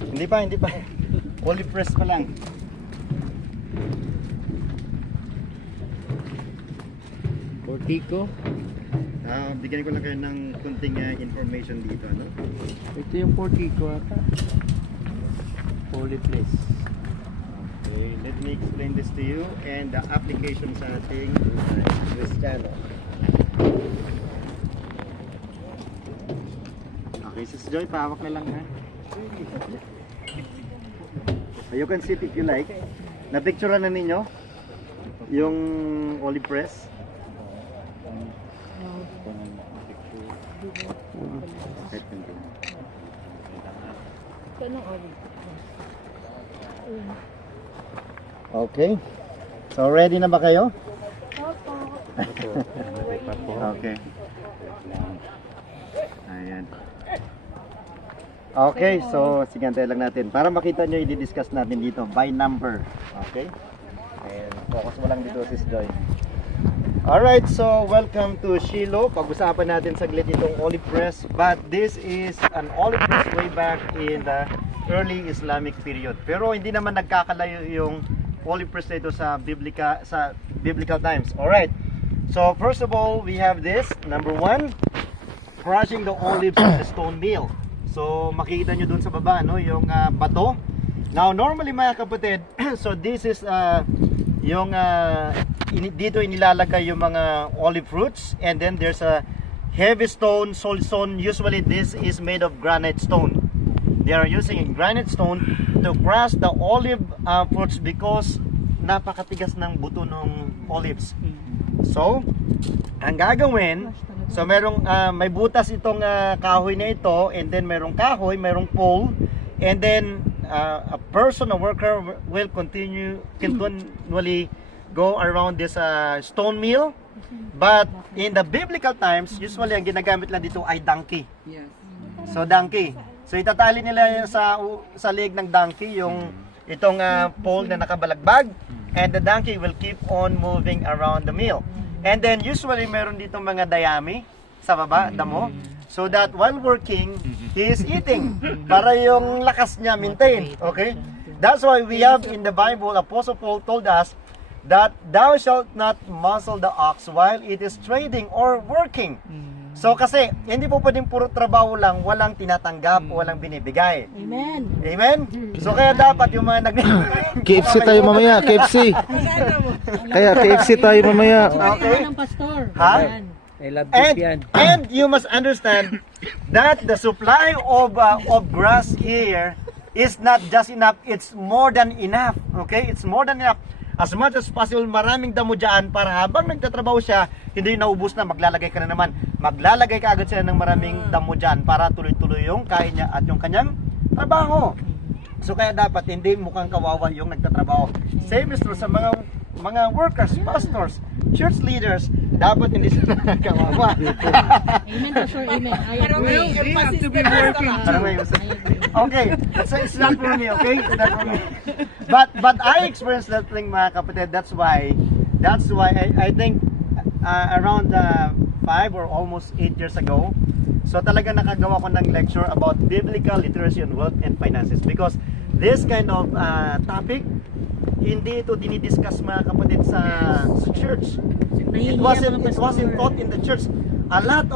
Hindi pa, hindi pa. Olive press pa lang. Portico. Bigyan ko lang kayo ng kunting information dito, ano? Ito yung Portico ata. Holy place. Okay, let me explain this to you and the application sa ating Kristiyano. Okay, Sis Joy, pahawak na lang ha. You can sit if you like. Na-picture na ninyo yung olive press. Okay. So ready na ba kayo? Okay. Ayan. Okay, so sige, antayin lang natin. Para makita nyo, i-discuss natin dito by number. Okay? And focus mo lang dito, Sis Joy. Alright, so welcome to Shiloh. Pag-usapan natin saglit itong olive press. But this is an olive press way back in the early Islamic period. Pero hindi naman nagkakalayo yung olive press na ito sa biblical times. Alright, so first of all, we have this. Number one, crushing the olives in the stone mill. So makikita nyo dun sa baba, no, yung bato. Now normally mga kapatid, so this is yung dito inilalagay yung mga olive fruits, and then there's a heavy stone, solid stone. Usually this is made of granite stone. They are using granite stone to crush the olive fruits because napakatigas ng buto ng olives. So ang gagawin, so merong may butas itong kahoy na ito, and then merong kahoy, merong pole, and then a person, a worker will continually go around this stone mill. But in the biblical times, usually ang ginagamit lang dito ay donkey. Yes. So donkey. So itatali nila sa leg ng donkey yung itong pole na nakabalagbag, and the donkey will keep on moving around the mill. And then usually meron dito mga dayami sa baba, damo, so that while working, he is eating para yung lakas niya maintain. Okay? That's why we have in the Bible, Apostle Paul told us that thou shalt not muzzle the ox while it is trading or working. So kasi hindi po pwedeng puro trabaho lang, walang tinatanggap, walang binibigay. Amen. Amen? So kaya dapat yung mga KFC tayo mamaya, KFC. Kaya KFC tayo mamaya. Okay. Ng pastor. Ha? Ayan. I love this yan. And you must understand that the supply of grass here is not just enough, it's more than enough. Okay? It's more than enough. As much as possible, maraming damo dyan para habang nagtatrabaho siya, hindi naubos na, maglalagay ka na naman. Maglalagay ka agad sila ng maraming damo dyan para tuloy-tuloy yung kain niya at yung kanyang trabaho. So kaya dapat hindi mukhang kawawa yung nagtatrabaho. Same is true sa mga workers, pastors, church leaders, dapat hindi sila kawawa. Amen, pastor. Amen. I agree. We have to be working Parang may usap. Okay, it's not for me, okay? It's not for me. But I experienced that thing, mga kapatid. That's why I think around 5 or almost 8 years ago, so talaga nakagawa ko ng lecture about biblical literacy on wealth and finances, because this kind of topic, hindi ito dinidiscuss, mga kapatid, sa church. It wasn't taught in the church. A lot